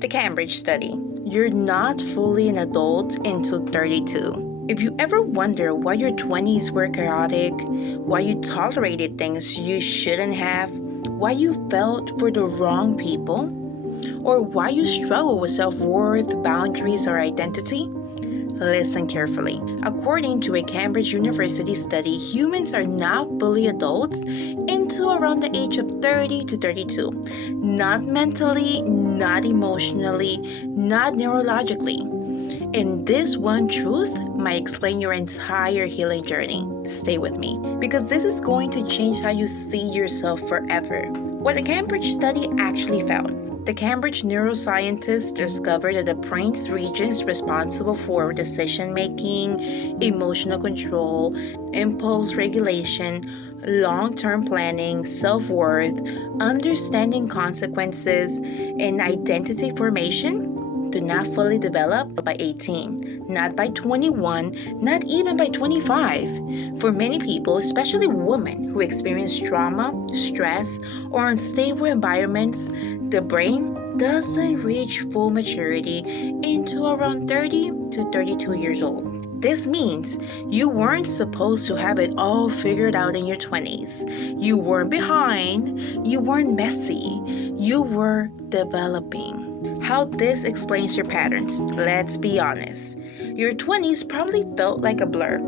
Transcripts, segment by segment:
The Cambridge study. You're not fully an adult until 32. If you ever wonder why your 20s were chaotic, why you tolerated things you shouldn't have, why you felt for the wrong people, or why you struggle with self-worth, boundaries, or identity, listen carefully. According to a Cambridge University study, humans are not fully adults until around the age of 30 to 32. Not mentally, not emotionally, not neurologically. And this one truth might explain your entire healing journey. Stay with me, because this is going to change how you see yourself forever. What the Cambridge study actually found. The Cambridge neuroscientists discovered that the brain's regions responsible for decision-making, emotional control, impulse regulation, long-term planning, self-worth, understanding consequences, and identity formation do not fully develop by 18, not by 21, not even by 25. For many people, especially women who experience trauma, stress, or unstable environments, the brain doesn't reach full maturity until around 30 to 32 years old. This means you weren't supposed to have it all figured out in your 20s. You weren't behind, you weren't messy, you were developing. How this explains your patterns. Let's be honest. Your 20s probably felt like a blur,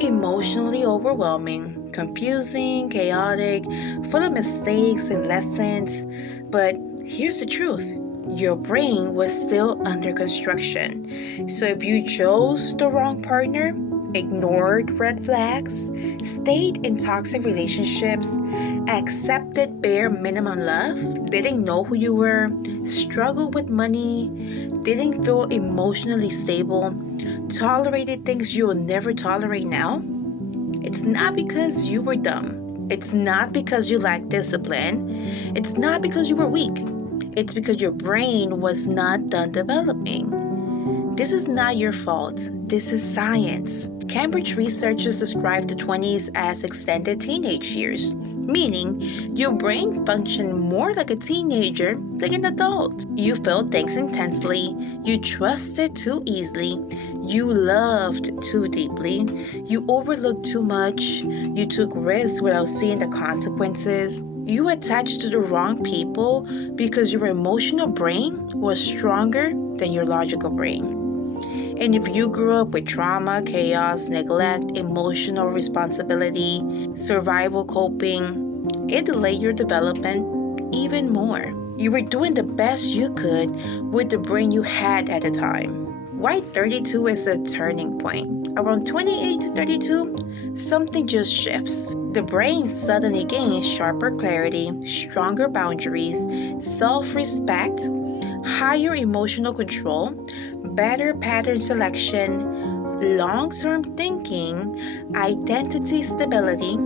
emotionally overwhelming, confusing, chaotic, full of mistakes and lessons. But here's the truth. Your brain was still under construction. So if you chose the wrong partner, ignored red flags, stayed in toxic relationships, accepted bare minimum love, didn't know who you were, struggled with money, didn't feel emotionally stable, tolerated things you will never tolerate now, it's not because you were dumb. It's not because you lacked discipline. It's not because you were weak. It's because your brain was not done developing. This is not your fault. This is science. Cambridge researchers describe the 20s as extended teenage years, meaning your brain functioned more like a teenager than an adult. You felt things intensely, you trusted too easily, you loved too deeply, you overlooked too much, you took risks without seeing the consequences. You attached to the wrong people because your emotional brain was stronger than your logical brain. And if you grew up with trauma, chaos, neglect, emotional responsibility, survival coping, it delayed your development even more. You were doing the best you could with the brain you had at the time. Why 32 is a turning point? Around 28 to 32, something just shifts. The brain suddenly gains sharper clarity, stronger boundaries, self-respect, higher emotional control, better pattern selection, long-term thinking, identity stability,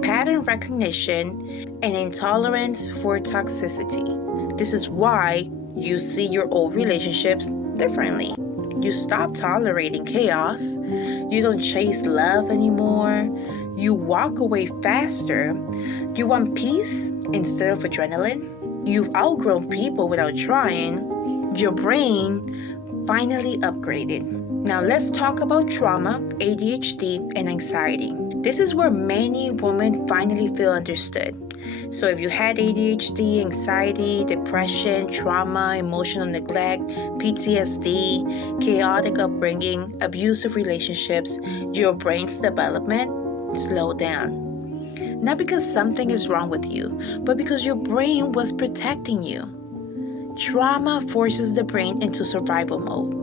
pattern recognition, and intolerance for toxicity. This is why you see your old relationships differently. You stop tolerating chaos. You don't chase love anymore. You walk away faster. You want peace instead of adrenaline. You've outgrown people without trying. Your brain finally upgraded. Now let's talk about trauma, ADHD, and anxiety. This is where many women finally feel understood. So if you had ADHD, anxiety, depression, trauma, emotional neglect, PTSD, chaotic upbringing, abusive relationships, your brain's development slowed down. Not because something is wrong with you, but because your brain was protecting you. Trauma forces the brain into survival mode,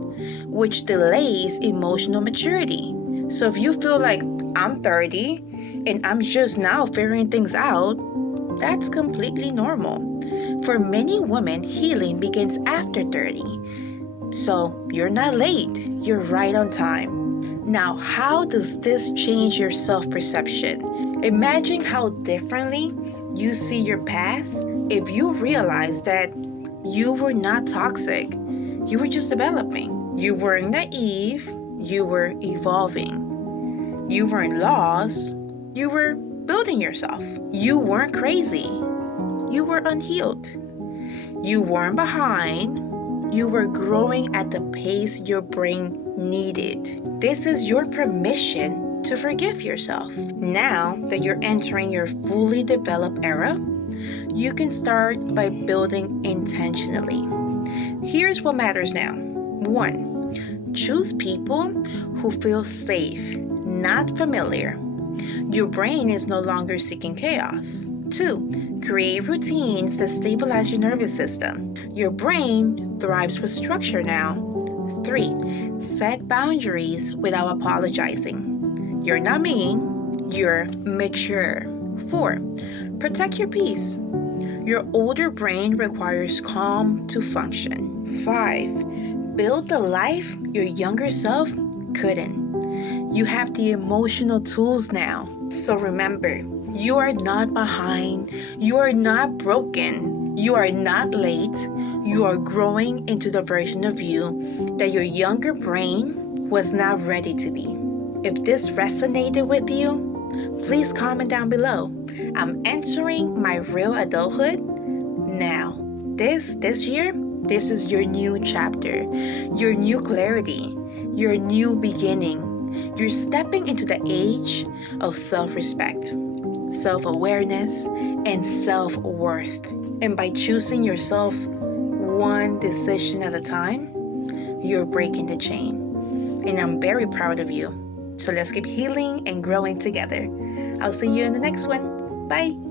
which delays emotional maturity. So if you feel like I'm 30 and I'm just now figuring things out, that's completely normal. For many women, healing begins after 30. So you're not late, you're right on time. Now, how does this change your self-perception? Imagine how differently you see your past if you realize that you were not toxic. You were just developing. You weren't naive, you were evolving. You weren't lost, you were building yourself. You weren't crazy, you were unhealed. You weren't behind, You were growing at the pace your brain needed. This is your permission to forgive yourself. Now that you're entering your fully developed era, you can start by building intentionally. Here's what matters now. 1. Choose people who feel safe, not familiar. Your brain is no longer seeking chaos. 2. Create routines that stabilize your nervous system. Your brain thrives with structure now. 3. Set boundaries without apologizing. You're not mean, you're mature. 4. Protect your peace. Your older brain requires calm to function. 5. Build the life your younger self couldn't. You have the emotional tools now. So remember, you are not behind, you are not broken, you are not late, you are growing into the version of you that your younger brain was not ready to be. If this resonated with you, please comment down below. I'm entering my real adulthood now. This year, this is your new chapter, your new clarity, your new beginning. You're stepping into the age of self-respect, self-awareness, and self-worth. And by choosing yourself one decision at a time, you're breaking the chain. And I'm very proud of you. So let's keep healing and growing together. I'll see you in the next one. Bye.